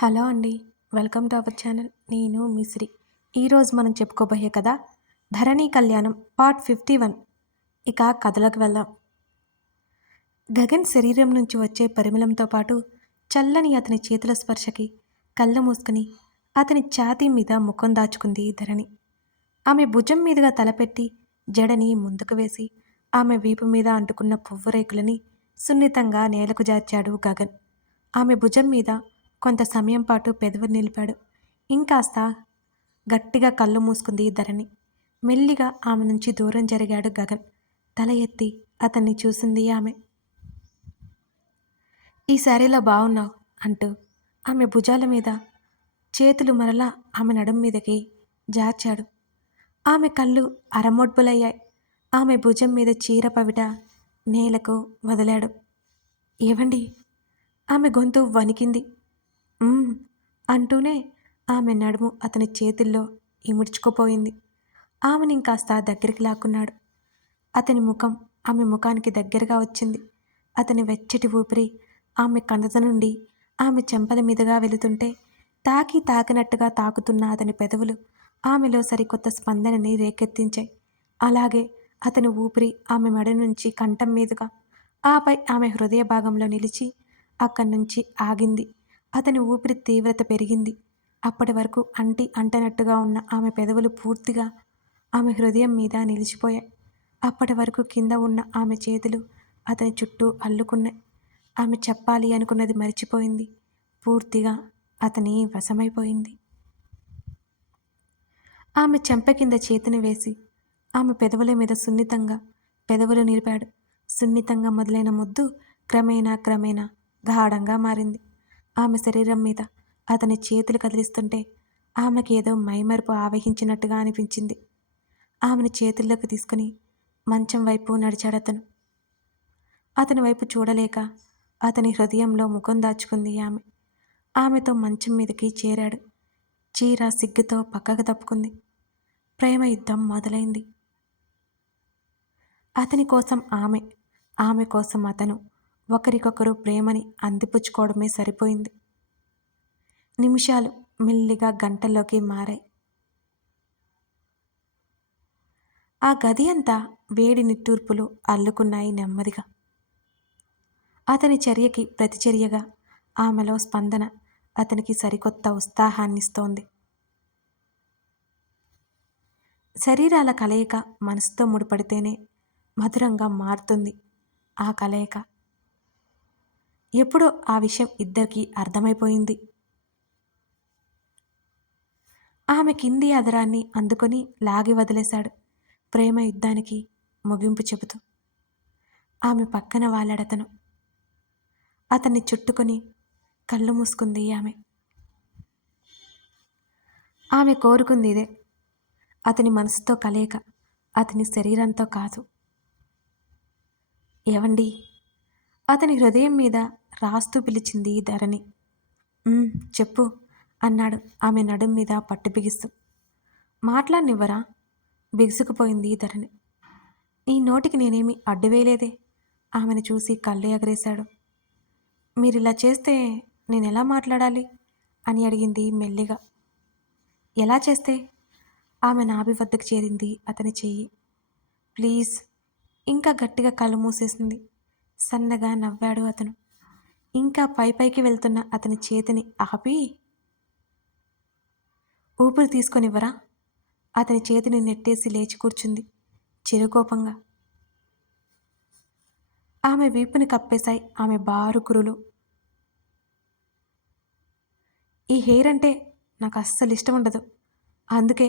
Hello అండి. Welcome to our channel. నేను మిశ్రీ. ఈరోజు మనం చెప్పుకోబోయే కథ 'ధరణి కళ్యాణం' పార్ట్ 51. ఇక కథలోకి వెళ్దాం. గగన్ శరీరం నుంచి వచ్చే పరిమళంతో పాటు చల్లని అతని చేతుల స్పర్శకి కళ్ళు మూసుకుని అతని ఛాతీ మీద ముఖం దాచుకుంది ధరణి. ఆమె భుజం మీదుగా తలపెట్టి జడని ముందుకు వేసి ఆమె వీపు మీద అంటుకున్న పువ్వు రేకులని సున్నితంగా నేలకు జార్చాడు గగన్. ఆమె భుజం మీద కొంత సమయం పాటు పెదవులు నిలిపాడు. ఇంకాస్త గట్టిగా కళ్ళు మూసుకుంది ధరణి. మెల్లిగా ఆమె నుంచి దూరం జరిగాడు గగన్. తల ఎత్తి అతన్ని చూసింది ఆమె. ఈ శారీలో బాగున్నావు అంటూ ఆమె భుజాల మీద చేతులు మరలా ఆమె నడుం మీదకి జార్చాడు. ఆమె కళ్ళు అరమొడ్పులయ్యాయి. ఆమె భుజం మీద చీర పవిట నేలకు వదిలాడు. ఏవండి? ఆమె గొంతు వణికింది. అంటూనే ఆమె నడుము అతని చేతుల్లో ఇముడ్చుకుపోయింది. ఆమెనింకాస్త దగ్గరికి లాక్కున్నాడు. అతని ముఖం ఆమె ముఖానికి దగ్గరగా వచ్చింది. అతని వెచ్చటి ఊపిరి ఆమె కణత నుండి ఆమె చెంపల మీదుగా వెళుతుంటే తాకినట్టుగా తాకుతున్న అతని పెదవులు ఆమెలో సరికొత్త స్పందనని రేకెత్తించాయి. అలాగే అతని ఊపిరి ఆమె మెడ నుంచి కంఠం మీదుగా ఆపై ఆమె హృదయ భాగంలో నిలిచి అక్కడి నుంచి ఆగింది. అతని ఊపిరి తీవ్రత పెరిగింది. అప్పటి వరకు అంటనట్టుగా ఉన్న ఆమె పెదవులు పూర్తిగా ఆమె హృదయం మీద నిలిచిపోయాయి. అప్పటి వరకు కింద ఉన్న ఆమె చేతులు అతని చుట్టూ అల్లుకున్నాయి. ఆమె చెప్పాలి అనుకున్నది మరిచిపోయింది. పూర్తిగా అతని వశమైపోయింది. ఆమె చెంప కింద చేతిని వేసి ఆమె పెదవుల మీద సున్నితంగా పెదవులు నిలిపాడు. సున్నితంగా మొదలైన ముద్దు క్రమేణా గాఢంగా మారింది. ఆమె శరీరం మీద అతని చేతులు కదిలిస్తుంటే ఆమెకి ఏదో మైమరుపు ఆవహించినట్టుగా అనిపించింది. ఆమెను చేతుల్లోకి తీసుకుని మంచం వైపు నడిచాడతను. అతని వైపు చూడలేక అతని హృదయంలో ముఖం దాచుకుంది ఆమె. ఆమెతో మంచం మీదకి చేరాడు. చీర సిగ్గుతో పక్కకు తప్పుకుంది. ప్రేమ యుద్ధం మొదలైంది. అతని కోసం ఆమె కోసం అతను ఒకరికొకరు ప్రేమని అందిపుచ్చుకోవడమే సరిపోయింది. నిమిషాలు మెల్లిగా గంటల్లోకి మారాయి. ఆ గది అంతా వేడి నిట్టూర్పులు అల్లుకున్నాయి నెమ్మదిగా. అతని చర్యకి ప్రతిచర్యగా ఆమెలో స్పందన అతనికి సరికొత్త ఉత్సాహాన్నిస్తోంది. శరీరాల కలయిక మనసుతో ముడిపడితేనే మధురంగా మారుతుంది. ఆ కలయిక ఎప్పుడో ఆ విషయం ఇద్దరికీ అర్థమైపోయింది. ఆమె కింది అదరాన్ని అందుకొని లాగి వదిలేశాడు. ప్రేమ యుద్ధానికి ముగింపు చెబుతూ ఆమె పక్కన వాలాడతను. అతన్ని చుట్టుకొని కళ్ళు మూసుకుంది ఆమె. ఆమె కోరుకుంది ఇదే. అతని మనసుతో కలయిక, అతని శరీరంతో కాదు. ఏవండి? అతని హృదయం మీద రాస్తూ పిలిచింది ధరణి. చెప్పు అన్నాడు ఆమె నడుం మీద పట్టు బిగిస్తూ. మాట్లాడనివ్వరా? బిగుసుకుపోయింది ధరణి. నీ నోటికి నేనేమి అడ్డువేయలేదే. ఆమెను చూసి కళ్ళు ఎగరేశాడు. మీరిలా చేస్తే నేనెలా మాట్లాడాలి అని అడిగింది మెల్లిగా. ఎలా చేస్తే? ఆమె నాభి వద్దకు చేరింది అతని చెయ్యి. ప్లీజ్. ఇంకా గట్టిగా కళ్ళు మూసేసింది. సన్నగా నవ్వాడు అతను. ఇంకా పైకి వెళ్తున్న అతని చేతిని ఆపి ఊపిరి తీసుకొనివ్వరా? అతని చేతిని నెట్టేసి లేచి కూర్చుంది చిరుకోపంగా. ఆమె వీపుని కప్పేశాయి ఆమె బారు కురులు. ఈ హెయిర్ అంటే నాకు అస్సలు ఇష్టం ఉండదు, అందుకే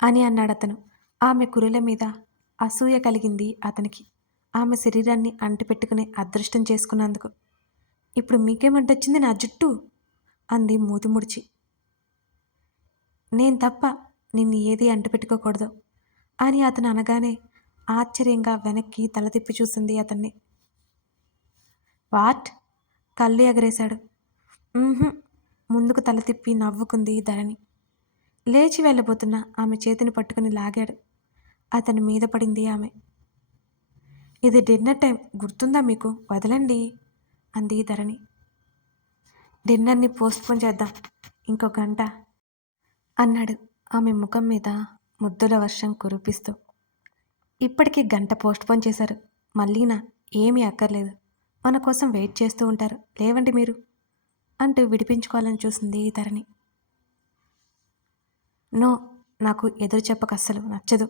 అని అన్నాడతను. ఆమె కురుల మీద అసూయ కలిగింది అతనికి. ఆమె శరీరాన్ని అంటిపెట్టుకునే అదృష్టం చేసుకున్నందుకు. ఇప్పుడు మీకేమంటొచ్చింది నా జుట్టు? అంది మూతి ముడిచి. నేను తప్ప నిన్ను ఏది అంటిపెట్టుకోకూడదు అని అతను అనగానే ఆశ్చర్యంగా వెనక్కి తల తిప్పి చూసింది అతన్ని. వాట్? కళ్ళు ఎగరేశాడు. ముందుకు తల తిప్పి నవ్వుకుంది ధరణి. లేచి వెళ్ళబోతున్న ఆమె చేతిని పట్టుకుని లాగాడు. అతని మీద పడింది ఆమె. ఇది డిన్నర్ టైం, గుర్తుందా మీకు? వదలండి అంది ధరణి. డిన్నర్ని పోస్ట్‌పోన్ చేద్దాం. ఇంకో గంట అన్నాడు ఆమె ముఖం మీద ముద్దుల వర్షం కురిపిస్తూ. ఇప్పటికి గంట పోస్ట్‌పోన్ చేశారు. మళ్ళీనా? ఏమీ అక్కర్లేదు. మన కోసం వెయిట్ చేస్తూ ఉంటారు. లేవండి మీరు అంటూ విడిపించుకోవాలని చూసింది ధరణి. నో, నాకు ఎదురు చెప్పకస్సలు నచ్చదు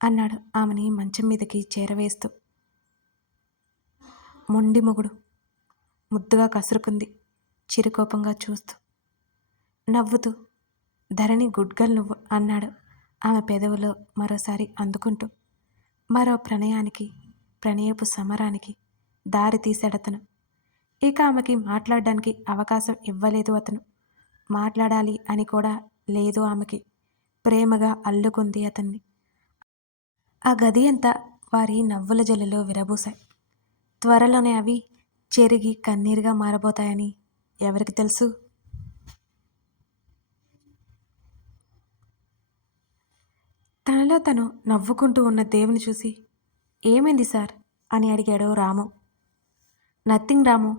అన్నాడు ఆమెని మంచం మీదకి చేరవేస్తూ. మొండి మొగుడు ముద్దుగా కసురుకుంది చిరుకోపంగా చూస్తూ. నవ్వుతూ ధరణి గుడ్ గర్ల్ నువ్వు అన్నాడు ఆమె పెదవులో మరోసారి అందుకుంటూ. మరో ప్రణయపు సమరానికి దారి తీశాడతను. ఇక ఆమెకి మాట్లాడడానికి అవకాశం ఇవ్వలేదు అతను. మాట్లాడాలి అని కూడా లేదు ఆమెకి. ప్రేమగా అల్లుకుంది అతన్ని. ఆ గది అంతా వారి నవ్వుల జల్లులో విరబూశాయి. త్వరలోనే అవి చెరిగి కన్నీరుగా మారబోతాయని ఎవరికి తెలుసు? తనలో తను నవ్వుకుంటూ ఉన్న దేవుని చూసి, ఏమైంది సార్ అని అడిగాడు రాము. నథింగ్ రాము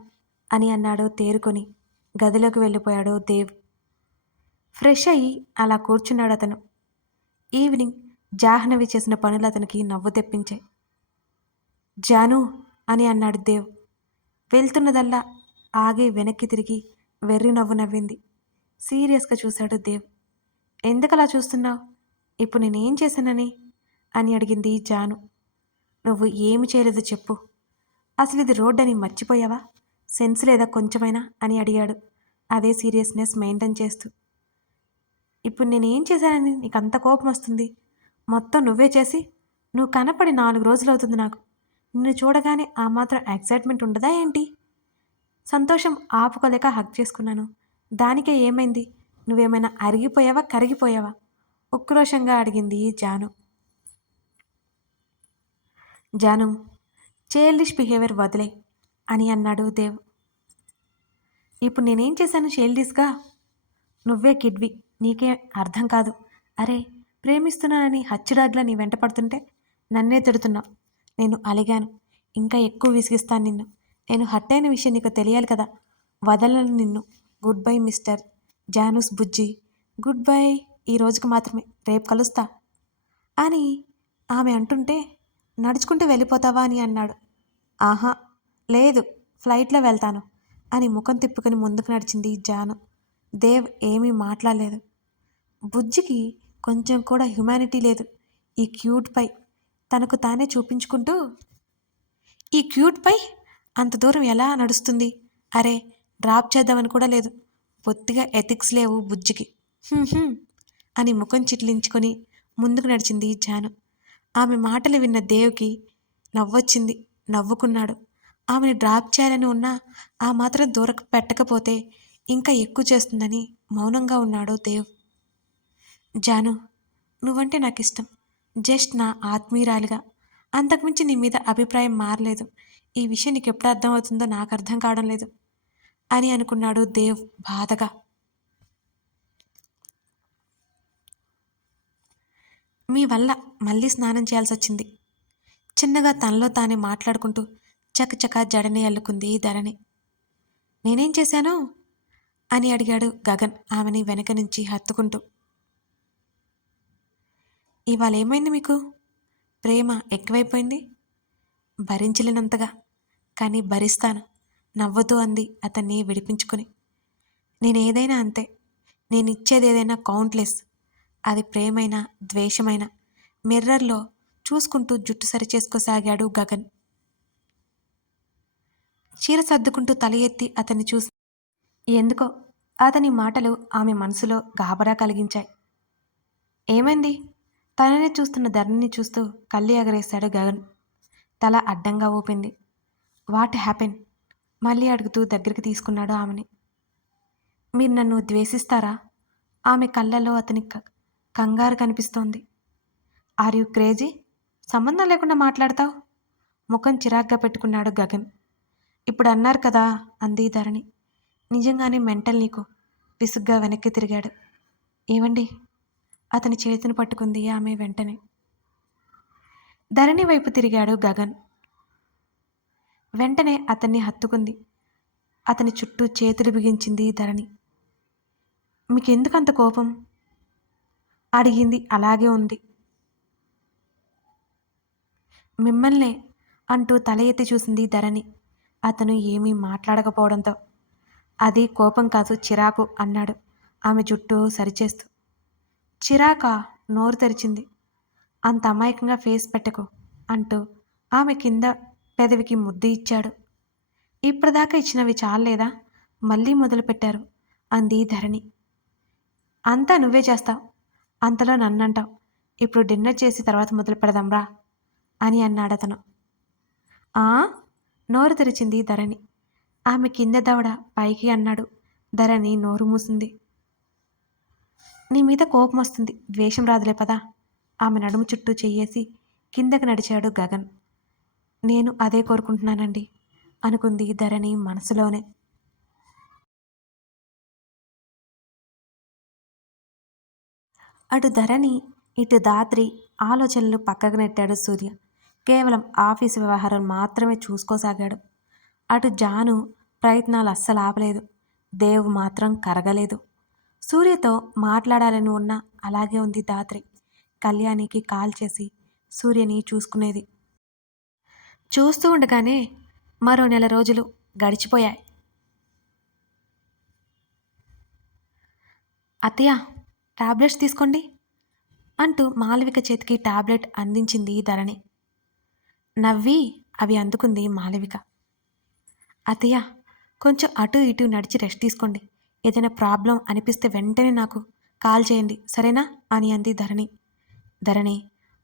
అని అన్నాడు తేరుకొని. గదిలోకి వెళ్ళిపోయాడు దేవ్. ఫ్రెష్ అయ్యి అలా కూర్చున్నాడు అతను. ఈవినింగ్ జాహ్నవి చేసిన పనులు అతనికి నవ్వు తెప్పించాయి. జాను అని అన్నాడు దేవ్. వెళ్తున్నదల్లా ఆగి వెనక్కి తిరిగి వెర్రి నవ్వు నవ్వింది. సీరియస్గా చూశాడు దేవ్. ఎందుకలా చూస్తున్నావు? ఇప్పుడు నేనేం చేశానని అని అడిగింది జాను. నువ్వు ఏమి చేయలేదో చెప్పు. అసలు ఇది రోడ్ అని మర్చిపోయావా? సెన్స్ లేదా కొంచెమైనా అని అడిగాడు అదే సీరియస్నెస్ మెయింటైన్ చేస్తూ. ఇప్పుడు నేనేం చేశానని నీకు అంత కోపం వస్తుంది? మొత్తం నువ్వే చేసి నువ్వు కనపడి 4 రోజులవుతుంది నాకు. నిన్ను చూడగానే ఆ మాత్రం ఎక్సైట్మెంట్ ఉండదా ఏంటి? సంతోషం ఆపుకోలేక హగ్ చేసుకున్నాను. దానికే ఏమైంది? నువ్వేమైనా అరిగిపోయావా కరిగిపోయావా? ఉక్రోషంగా అడిగింది జాను. జాను, చైల్డిష్ బిహేవియర్ వదిలే అని అన్నాడు దేవ్. ఇప్పుడు నేనేం చేశాను చైల్డిష్గా? నువ్వే కిడ్వి, నీకే అర్థం కాదు. అరే, ప్రేమిస్తున్నానని హచ్చిడాగ్లా నీ వెంట పడుతుంటే నన్నే తిడుతున్నావు. నేను అలిగాను. ఇంకా ఎక్కువ విసిగిస్తాను నిన్ను. నేను హట్ అయిన విషయం నీకు తెలియాలి కదా. వదలను నిన్ను. గుడ్ బై మిస్టర్ జానూస్ బుజ్జి. గుడ్ బై, ఈ రోజుకి మాత్రమే, రేపు కలుస్తా అని ఆమె అంటుంటే నడుచుకుంటూ వెళ్ళిపోతావా అని అన్నాడు. ఆహా లేదు, ఫ్లైట్లో వెళ్తాను అని ముఖం తిప్పుకొని ముందుకు నడిచింది జాను. దేవ్ ఏమీ మాట్లాడలేదు. బుజ్జికి కొంచెం కూడా హ్యుమానిటీ లేదు. ఈ క్యూట్ పై తనకు తానే చూపించుకుంటూ, ఈ క్యూట్ పై అంత దూరం ఎలా నడుస్తుంది? అరే, డ్రాప్ చేద్దామని కూడా లేదు. బొత్తిగా ఎథిక్స్ లేవు బుజ్జికి అని ముఖం చిట్లించుకొని ముందుకు నడిచింది జాను. ఆమె మాటలు విన్న దేవ్కి నవ్వొచ్చింది. నవ్వుకున్నాడు. ఆమెను డ్రాప్ చేయాలని ఉన్నా ఆ మాత్రం దూరకు పెట్టకపోతే ఇంకా ఎక్కువ చేస్తుందని మౌనంగా ఉన్నాడు దేవ్. జాను, నువ్వంటే నాకు ఇష్టం. జస్ట్ నా ఆత్మీయురాలిగా. అంతకుమించి నీ మీద అభిప్రాయం మారలేదు. ఈ విషయం నీకు ఎప్పుడు అర్థమవుతుందో నాకు అర్థం కావడం లేదు అని అనుకున్నాడు దేవ్ బాధగా. మీ వల్ల మళ్ళీ స్నానం చేయాల్సి వచ్చింది. చిన్నగా తనలో తానే మాట్లాడుకుంటూ చకచకా జడని అల్లుకుంది ధరణి. నేనేం చేశాను అని అడిగాడు గగన్ ఆమెని వెనక నుంచి హత్తుకుంటూ. ఇవాళ ఏమైంది మీకు? ప్రేమ ఎక్కువైపోయింది? భరించలేనంతగా. కానీ భరిస్తాను నవ్వుతూ అంది అతన్ని విడిపించుకుని. నేనేదైనా అంతే. నేనిచ్చేదేదైనా కౌంట్లెస్. అది ప్రేమైనా ద్వేషమైనా. మిర్రర్లో చూసుకుంటూ జుట్టు సరిచేసుకోసాగాడు గగన్. చీర సర్దుకుంటూ తల ఎత్తి అతన్ని చూసి ఎందుకో అతని మాటలు ఆమె మనసులో గాబరా కలిగించాయి. ఏమైంది? తననే చూస్తున్న ధరణిని చూస్తూ కళ్ళు ఎగరేశాడు గగన్. తల అడ్డంగా ఊపింది. What happen? మళ్ళీ అడుగుతూ దగ్గరికి తీసుకున్నాడు ఆమెని. మీరు నన్ను ద్వేషిస్తారా? ఆమె కళ్ళల్లో అతని కంగారు కనిపిస్తోంది. Are you crazy? సంబంధం లేకుండా మాట్లాడతావు? ముఖం చిరాగ్గా పెట్టుకున్నాడు గగన్. ఇప్పుడు అన్నారు కదా అంది ధరణి. నిజంగానే మెంటల్ నీకు. విసుగ్గా వెనక్కి తిరిగాడు. ఏవండి? అతని చేతిని పట్టుకుంది ఆమె వెంటనే. ధరణి వైపు తిరిగాడు గగన్. వెంటనే అతన్ని హత్తుకుంది. అతని చుట్టూ చేతులు బిగించింది ధరణి. మీకెందుకంత కోపం అడిగింది. అలాగే ఉంది. మిమ్మల్నే అంటూ తల ఎత్తి చూసింది ధరణి. అతను ఏమీ మాట్లాడకపోవడంతో అది కోపం కాదు చిరాకు అన్నాడు ఆమె జుట్టు సరిచేస్తూ. చిరాకా? నోరు తెరిచింది. అంత అమాయకంగా ఫేస్ పెట్టకు అంటూ ఆమె కింద పెదవికి ముద్దు ఇచ్చాడు. ఇప్పటిదాకా ఇచ్చినవి చాలేదా? మళ్ళీ మొదలుపెట్టారు అంది ధరణి. అంతా నువ్వే చేస్తావు, అంతలో నన్నంటావు. ఇప్పుడు డిన్నర్ చేసి తర్వాత మొదలు పెడదాంరా అని అన్నాడతను. ఆ? నోరు తెరిచింది ధరణి. ఆమె కింద దవడ పైకి అన్నాడు. ధరణి నోరు మూసింది. నీ మీద కోపం వస్తుంది, ద్వేషం రాదులే పదా. ఆమె నడుము చుట్టూ చెయ్యేసి కిందకి నడిచాడు గగన్. నేను అదే కోరుకుంటున్నానండి అనుకుంది ధరణి మనసులోనే. అటు ధరణి ఇటు దాత్రి ఆలోచనలు పక్కకు నెట్టాడు సూర్య. కేవలం ఆఫీసు వ్యవహారం మాత్రమే చూసుకోసాగాడు. అటు జాను ప్రయత్నాలు అస్సలు ఆపలేదు. దేవ్ మాత్రం కరగలేదు. సూర్యతో మాట్లాడాలని ఉన్నా అలాగే ఉంది దాత్రి. కళ్యాణికి కాల్ చేసి సూర్యని చూసుకునేది. చూస్తూ ఉండగానే మరో 1 నెల రోజులు గడిచిపోయాయి. అత్తయ్య, టాబ్లెట్స్ తీసుకోండి అంటూ మాలవిక చేతికి టాబ్లెట్ అందించింది ధరణి. నవ్వి అవి అందుకుంది మాలవిక. అత్తయ్య, కొంచెం అటు ఇటు నడిచి రెస్ట్ తీసుకోండి. ఏదైనా ప్రాబ్లం అనిపిస్తే వెంటనే నాకు కాల్ చేయండి, సరేనా అని అంది ధరణి. ధరణి,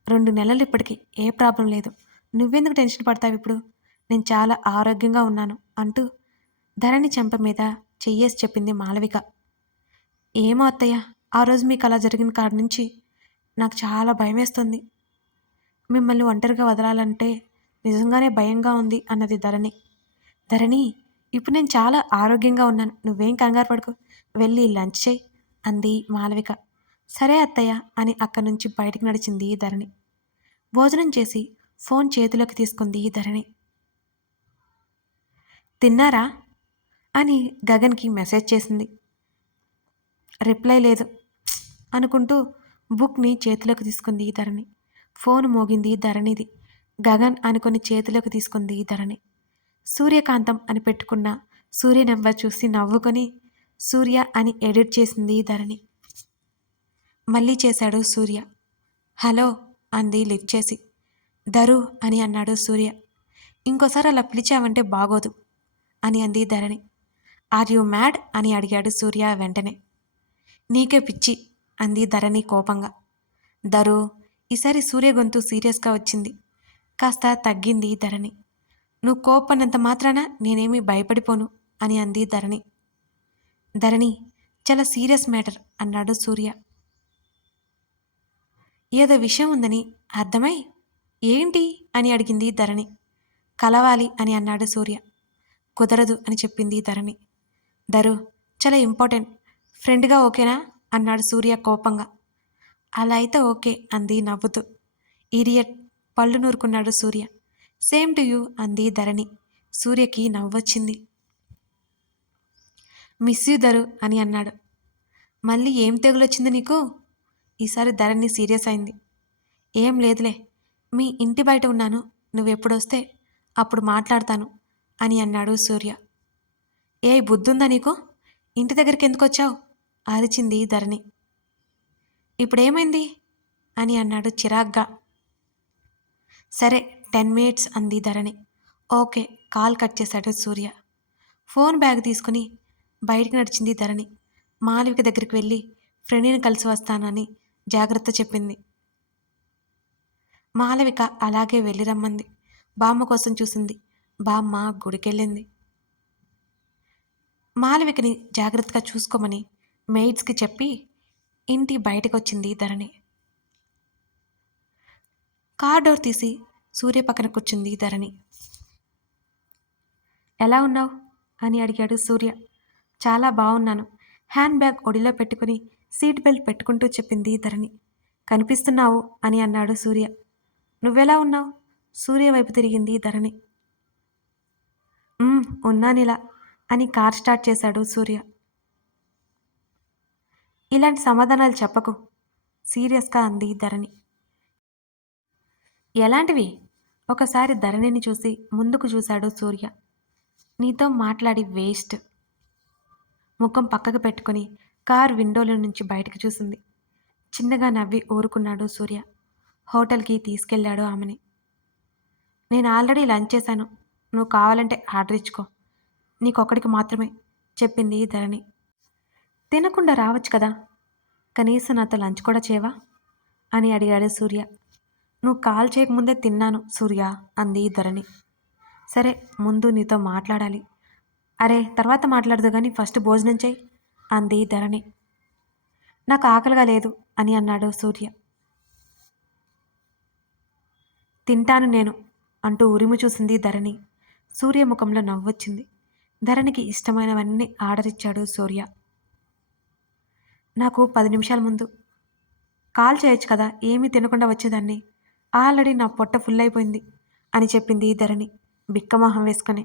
2 నెలలు ఇప్పటికి ఏ ప్రాబ్లం లేదు. నువ్వెందుకు టెన్షన్ పడతావు ఇప్పుడు? నేను చాలా ఆరోగ్యంగా ఉన్నాను అంటూ ధరణి చెంప మీద చెయ్యేసి చెప్పింది మాలవిక. ఏమో అత్తయ్య, ఆ రోజు మీకు అలా జరిగిన కాడి నుంచి నాకు చాలా భయమేస్తుంది. మిమ్మల్ని ఒంటరిగా వదలాలంటే నిజంగానే భయంగా ఉంది అన్నది ధరణి. ధరణి, ఇప్పుడు నేను చాలా ఆరోగ్యంగా ఉన్నాను, నువ్వేం కంగారు పడుకో, వెళ్ళి లంచ్ చేయి అంది మాలవిక. సరే అత్తయ్య అని అక్కడి నుంచి బయటికి నడిచింది ధరణి. భోజనం చేసి ఫోన్ చేతిలోకి తీసుకుంది ధరణి. తిన్నారా అని గగన్కి మెసేజ్ చేసింది. రిప్లై లేదు అనుకుంటూ బుక్ని చేతిలోకి తీసుకుంది ధరణి. ఫోన్ మోగింది ధరణిది. గగన్ అనుకుని చేతిలోకి తీసుకుంది ధరణి. సూర్యకాంతం అని పెట్టుకున్న సూర్య నెంబర్ చూసి నవ్వుకొని సూర్య అని ఎడిట్ చేసింది ధరణి. మళ్ళీ చేశాడు సూర్య. హలో అంది లిఫ్ట్ చేసి. ధరు అని అన్నాడు సూర్య. ఇంకోసారి అలా పిలిచావంటే బాగోదు అని అంది ధరణి. ఆర్ యు మ్యాడ్ అని అడిగాడు సూర్య వెంటనే. నీకే పిచ్చి అంది ధరణి కోపంగా. ధరు, ఈసారి సూర్య గొంతు సీరియస్గా వచ్చింది. కాస్త తగ్గింది ధరణి. నువ్వు కోపన్నంత మాత్రాన నేనేమీ భయపడిపోను అని అంది ధరణి. ధరణి, చాలా సీరియస్ మ్యాటర్ అన్నాడు సూర్య. ఏదో విషయం ఉందని అర్థమై. ఏంటి అని అడిగింది ధరణి. కలవాలి అని అన్నాడు సూర్య. కుదరదు అని చెప్పింది ధరణి. ధరు, చాలా ఇంపార్టెంట్, ఫ్రెండ్గా ఓకేనా అన్నాడు సూర్య కోపంగా. అలా అయితే ఓకే అంది నవ్వుతూ. ఇడియట్ పళ్ళు నూరుకున్నాడు సూర్య. సేమ్ టు యూ అంది ధరణి. సూర్యకి నవ్వొచ్చింది. మిస్ యూ ధరు అని అన్నాడు. మళ్ళీ ఏం తెగులొచ్చింది నీకు? ఈసారి ధరణి సీరియస్ అయింది. ఏం లేదులే, మీ ఇంటి బయట ఉన్నాను, నువ్వెప్పుడొస్తే అప్పుడు మాట్లాడతాను అని అన్నాడు సూర్య. ఏ బుద్ధుందా నీకు? ఇంటి దగ్గరికి ఎందుకు వచ్చావు అరిచింది ధరణి. ఇప్పుడేమైంది అని అన్నాడు చిరాగ్గా. సరే 10 మినిట్స్ అంది ధరణి. ఓకే కాల్ కట్ చేశాడు సూర్య. ఫోన్ బ్యాగ్ తీసుకుని బయటికి నడిచింది ధరణి. మాలవిక దగ్గరికి వెళ్ళి ఫ్రెండ్ని కలిసి వస్తానని జాగ్రత్త చెప్పింది. మాలవిక అలాగే వెళ్ళి రమ్మంది. బామ్మ కోసం చూసింది. బామ్మ గుడికెళ్ళింది. మాలవికని జాగ్రత్తగా చూసుకోమని మెయిడ్స్కి చెప్పి ఇంటి బయటకు వచ్చింది ధరణి. కార్ డోర్ తీసి సూర్య పక్కన కూర్చుంది ధరణి. ఎలా ఉన్నావు అని అడిగాడు సూర్య. చాలా బాగున్నాను, హ్యాండ్ బ్యాగ్ ఒడిలో పెట్టుకుని సీట్ బెల్ట్ పెట్టుకుంటూ చెప్పింది ధరణి. కనిపిస్తున్నావు అని అన్నాడు సూర్య. నువ్వెలా ఉన్నావు? సూర్య వైపు తిరిగింది ధరణి. ఉన్నానిలా అని కార్ స్టార్ట్ చేశాడు సూర్య. ఇలాంటి సమాధానాలు చెప్పకు సీరియస్గా అంది ధరణి. ఎలాంటివి? ఒకసారి ధరణిని చూసి ముందుకు చూశాడు సూర్య. నీతో మాట్లాడి వేస్ట్. ముఖం పక్కకు పెట్టుకుని కార్ విండోలో నుంచి బయటకు చూసింది. చిన్నగా నవ్వి ఊరుకున్నాడు సూర్య. హోటల్కి తీసుకెళ్లాడు ఆమెని. నేను ఆల్రెడీ లంచ్ చేశాను, నువ్వు కావాలంటే ఆర్డర్ ఇచ్చుకో, నీకొక్కడికి మాత్రమే చెప్పింది ధరణి. తినకుండా రావచ్చు కదా, కనీసం నాతో లంచ్ కూడా చేయవా అని అడిగాడు సూర్య. నువ్వు కాల్ చేయకముందే తిన్నాను సూర్య అంది ధరణి. సరే ముందు నీతో మాట్లాడాలి. అరే తర్వాత మాట్లాడదు కానీ ఫస్ట్ భోజనం చేయి అంది ధరణి. నాకు ఆకలిగా లేదు అని అన్నాడు సూర్య. తింటాను నేను అంటూ ఉరిమి చూసింది ధరణి. సూర్య ముఖంలో నవ్వొచ్చింది. ధరణికి ఇష్టమైనవన్నీ ఆర్డర్ ఇచ్చాడు సూర్య. నాకు 10 నిమిషాల ముందు కాల్ చేయొచ్చు కదా, ఏమీ తినకుండా వచ్చేదాన్ని. ఆల్రెడీ నా పొట్ట ఫుల్ అయిపోయింది అని చెప్పింది ధరణి బిక్కమొహం వేసుకొని.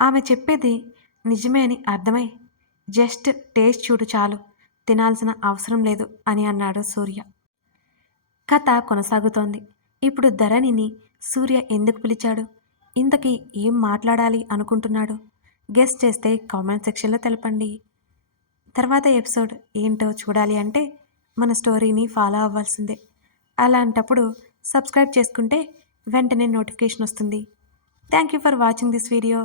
ఆమె చెప్పేది నిజమే అని అర్థమై జస్ట్ టేస్ట్ చూడు చాలు, తినాల్సిన అవసరం లేదు అని అన్నాడు సూర్య. కథ కొనసాగుతోంది. ఇప్పుడు ధరణిని సూర్య ఎందుకు పిలిచాడు, ఇంతకీ ఏం మాట్లాడాలి అనుకుంటున్నాడు గెస్ చేస్తే కామెంట్ సెక్షన్లో తెలపండి. తర్వాత ఎపిసోడ్ ఏంటో చూడాలి అంటే మన స్టోరీని ఫాలో అవ్వాల్సిందే. అలాంటప్పుడు సబ్స్క్రైబ్ చేసుకుంటే వెంటనే నోటిఫికేషన్ వస్తుంది. Thank you for watching this video.